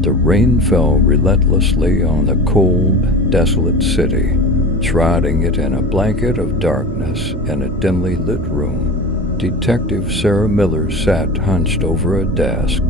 The rain fell relentlessly on the cold, desolate city, shrouding it in a blanket of darkness in a dimly lit room. Detective Sarah Miller sat hunched over a desk,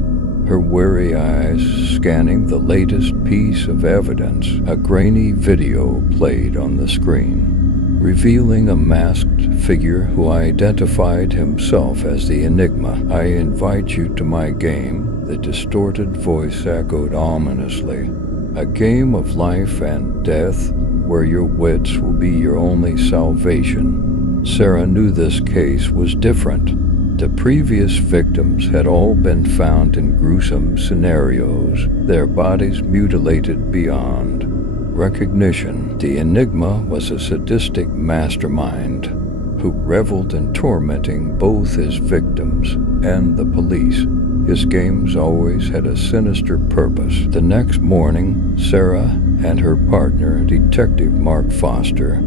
her weary eyes scanning the latest piece of evidence. A grainy video played on the screen, revealing a masked figure who identified himself as the Enigma. "I invite you to my game," the distorted voice echoed ominously. "A game of life and death where your wits will be your only salvation." Sarah knew this case was different. The previous victims had all been found in gruesome scenarios, their bodies mutilated beyond recognition. The Enigma was a sadistic mastermind who reveled in tormenting both his victims and the police. His games always had a sinister purpose. The next morning, Sarah and her partner, Detective Mark Foster,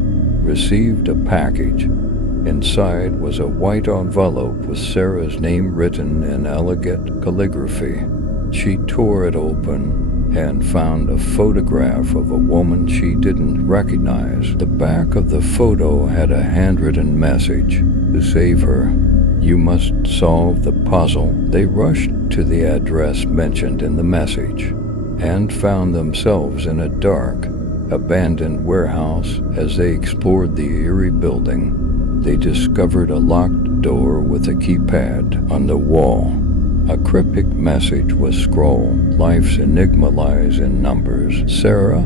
received a package. Inside was a white envelope with Sarah's name written in elegant calligraphy. She tore it open and found a photograph of a woman she didn't recognize. The back of the photo had a handwritten message: "To save her, you must solve the puzzle." They rushed to the address mentioned in the message and found themselves in a dark, abandoned warehouse. As they explored the eerie building, they discovered a locked door with a keypad on the wall. A cryptic message was scrawled: "Life's enigma lies in numbers." Sarah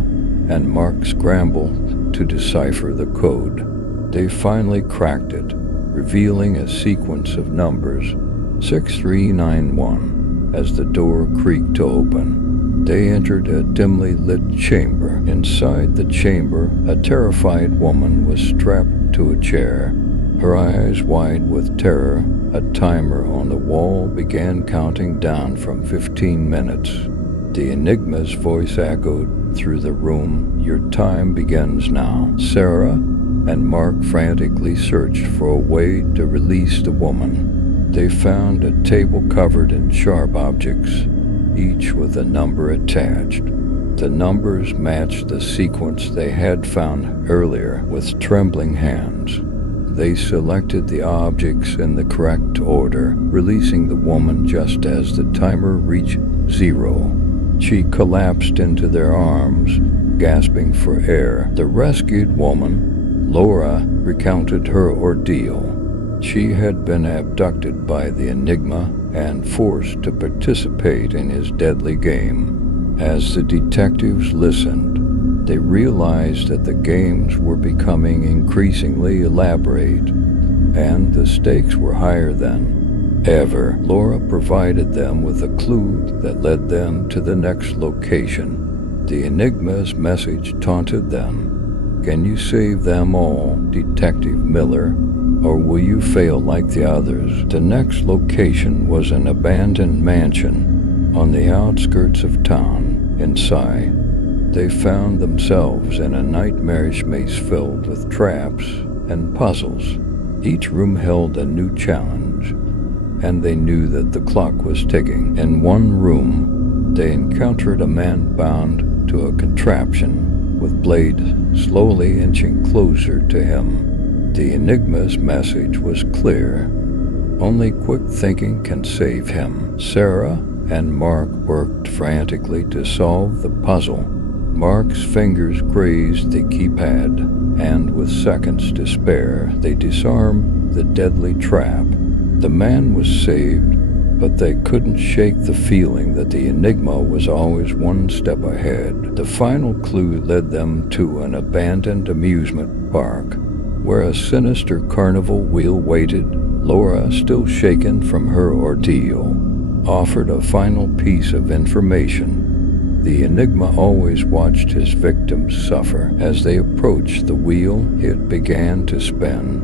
and Mark scrambled to decipher the code. They finally cracked it, revealing a sequence of numbers: 6391. As the door creaked open, they entered a dimly lit chamber. Inside the chamber, a terrified woman was strapped to a chair, her eyes wide with terror. A timer on the wall began counting down from 15 minutes. The Enigma's voice echoed through the room: "Your time begins now." Sarah and Mark frantically searched for a way to release the woman. They found a table covered in sharp objects, each with a number attached. The numbers matched the sequence they had found earlier. With trembling hands, they selected the objects in the correct order, releasing the woman just as the timer reached 0. She collapsed into their arms, gasping for air. The rescued woman, Laura, recounted her ordeal. She had been abducted by the Enigma and forced to participate in his deadly game. As the detectives listened, they realized that the games were becoming increasingly elaborate, and the stakes were higher than ever. Laura provided them with a clue that led them to the next location. The Enigma's message taunted them: "Can you save them all, Detective Miller, or will you fail like the others?" The next location was an abandoned mansion on the outskirts of town. Inside, they found themselves in a nightmarish maze filled with traps and puzzles. Each room held a new challenge, and they knew that the clock was ticking. In one room, they encountered a man bound to a contraption, with blades slowly inching closer to him. The Enigma's message was clear: "Only quick thinking can save him." Sarah and Mark worked frantically to solve the puzzle. Mark's fingers grazed the keypad, and with seconds to spare, they disarmed the deadly trap. The man was saved, but they couldn't shake the feeling that the Enigma was always one step ahead. The final clue led them to an abandoned amusement park, where a sinister carnival wheel waited. Laura, still shaken from her ordeal, offered a final piece of information. The Enigma always watched his victims suffer. As they approached the wheel, it began to spin,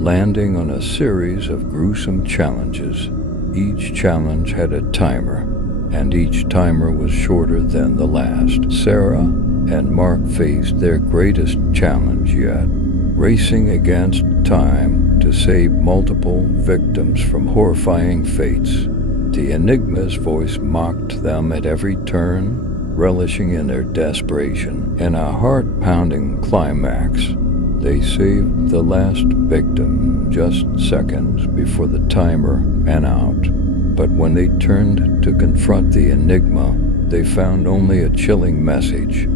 landing on a series of gruesome challenges. Each challenge had a timer, and each timer was shorter than the last. Sarah and Mark faced their greatest challenge yet, racing against time to save multiple victims from horrifying fates. The Enigma's voice mocked them at every turn, relishing in their desperation. In a heart-pounding climax, they saved the last victim just seconds before the timer ran out. But when they turned to confront the Enigma, they found only a chilling message.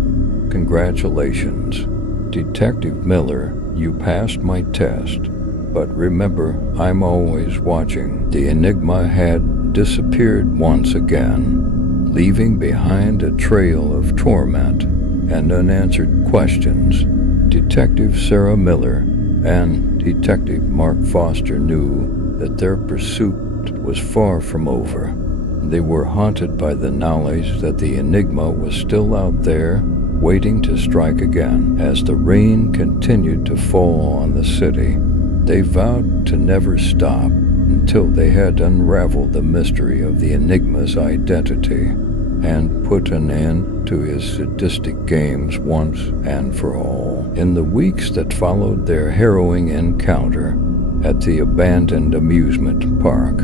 "Congratulations, Detective Miller, you passed my test. But remember, I'm always watching." The Enigma had disappeared once again, leaving behind a trail of torment and unanswered questions. Detective Sarah Miller and Detective Mark Foster knew that their pursuit was far from over. They were haunted by the knowledge that the Enigma was still out there, waiting to strike again. As the rain continued to fall on the city, they vowed to never stop until they had unraveled the mystery of the Enigma's identity and put an end to his sadistic games once and for all. In the weeks that followed their harrowing encounter at the abandoned amusement park,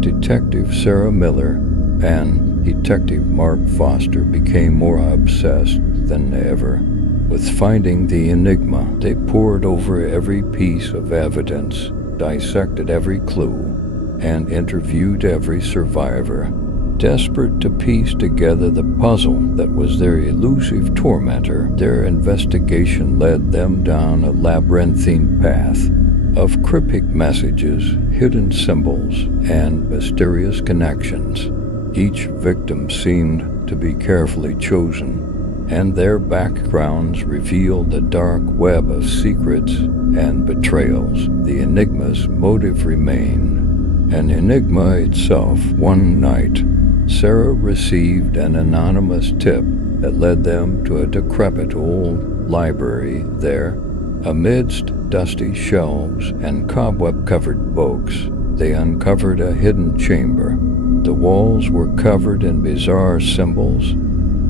Detective Sarah Miller and Detective Mark Foster became more obsessed than ever with finding the Enigma. They pored over every piece of evidence, dissected every clue, and interviewed every survivor, desperate to piece together the puzzle that was their elusive tormentor. Their investigation led them down a labyrinthine path of cryptic messages, hidden symbols, and mysterious connections. Each victim seemed to be carefully chosen, and their backgrounds revealed a dark web of secrets and betrayals. The Enigma's motive remained an enigma itself. One night, Sarah received an anonymous tip that led them to a decrepit old library. There, amidst dusty shelves and cobweb-covered books, they uncovered a hidden chamber. The walls were covered in bizarre symbols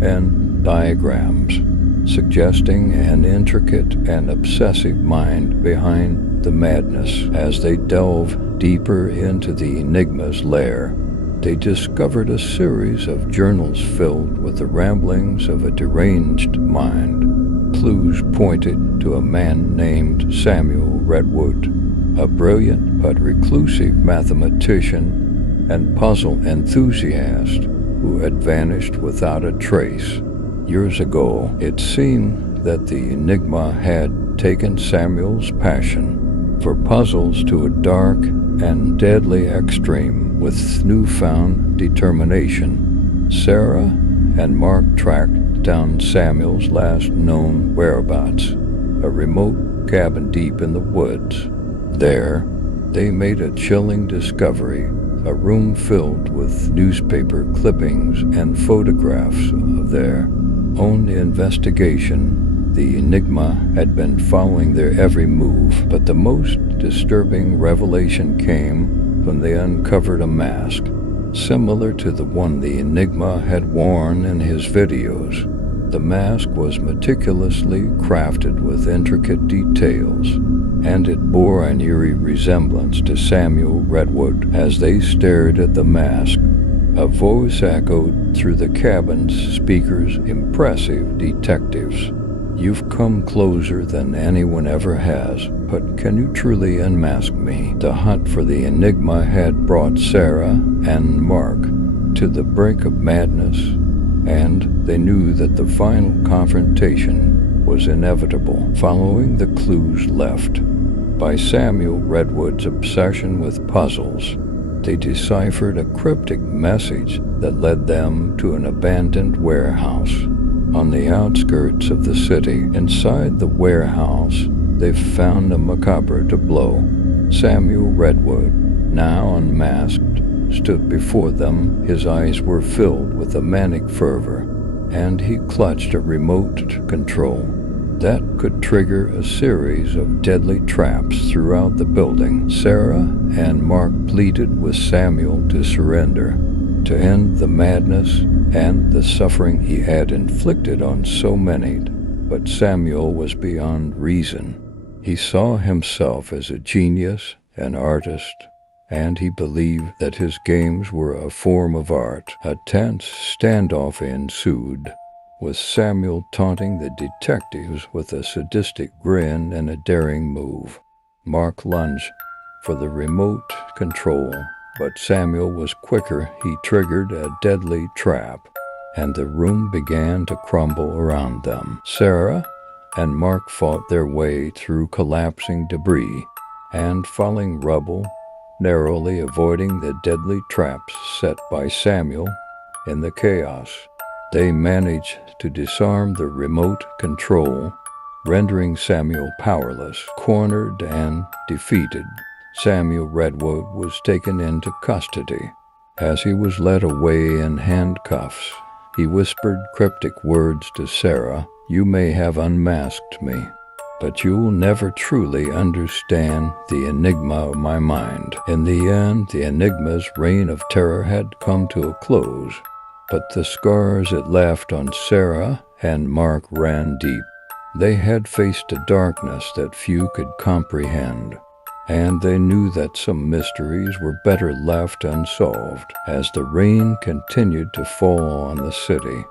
and diagrams, suggesting an intricate and obsessive mind behind the madness. As they delved deeper into the Enigma's lair, they discovered a series of journals filled with the ramblings of a deranged mind. Clues pointed to a man named Samuel Redwood, a brilliant but reclusive mathematician and puzzle enthusiast who had vanished without a trace. Years ago, it seemed that the Enigma had taken Samuel's passion for puzzles to a dark and deadly extreme. With newfound determination, Sarah and Mark tracked down Samuel's last known whereabouts, a remote cabin deep in the woods. There, they made a chilling discovery, a room filled with newspaper clippings and photographs of their own investigation. The Enigma had been following their every move, but the most disturbing revelation came when they uncovered a mask, similar to the one the Enigma had worn in his videos. The mask was meticulously crafted with intricate details, and it bore an eerie resemblance to Samuel Redwood. As they stared at the mask, a voice echoed through the cabin's speakers. "Impressive, detectives. You've come closer than anyone ever has, but can you truly unmask me?" The hunt for the Enigma had brought Sarah and Mark to the brink of madness, and they knew that the final confrontation was inevitable. Following the clues left by Samuel Redwood's obsession with puzzles, they deciphered a cryptic message that led them to an abandoned warehouse on the outskirts of the city. Inside the warehouse, they found a macabre tableau. Samuel Redwood, now unmasked, stood before them. His eyes were filled with a manic fervor, and he clutched a remote control that could trigger a series of deadly traps throughout the building. Sarah and Mark pleaded with Samuel to surrender, to end the madness and the suffering he had inflicted on so many. But Samuel was beyond reason. He saw himself as a genius, an artist, and he believed that his games were a form of art. A tense standoff ensued, with Samuel taunting the detectives with a sadistic grin and a daring move. Mark lunged for the remote control, but Samuel was quicker. He triggered a deadly trap, and the room began to crumble around them. Sarah and Mark fought their way through collapsing debris and falling rubble, narrowly avoiding the deadly traps set by Samuel. In the chaos, they managed to disarm the remote control, rendering Samuel powerless. Cornered and defeated, Samuel Redwood was taken into custody. As he was led away in handcuffs, he whispered cryptic words to Sarah. "You may have unmasked me, but you'll never truly understand the enigma of my mind." In the end, the Enigma's reign of terror had come to a close, but the scars it left on Sarah and Mark ran deep. They had faced a darkness that few could comprehend, and they knew that some mysteries were better left unsolved. As the rain continued to fall on the city,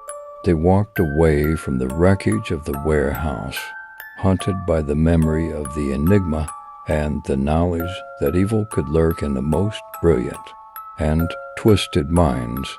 they walked away from the wreckage of the warehouse, haunted by the memory of the Enigma and the knowledge that evil could lurk in the most brilliant and twisted minds.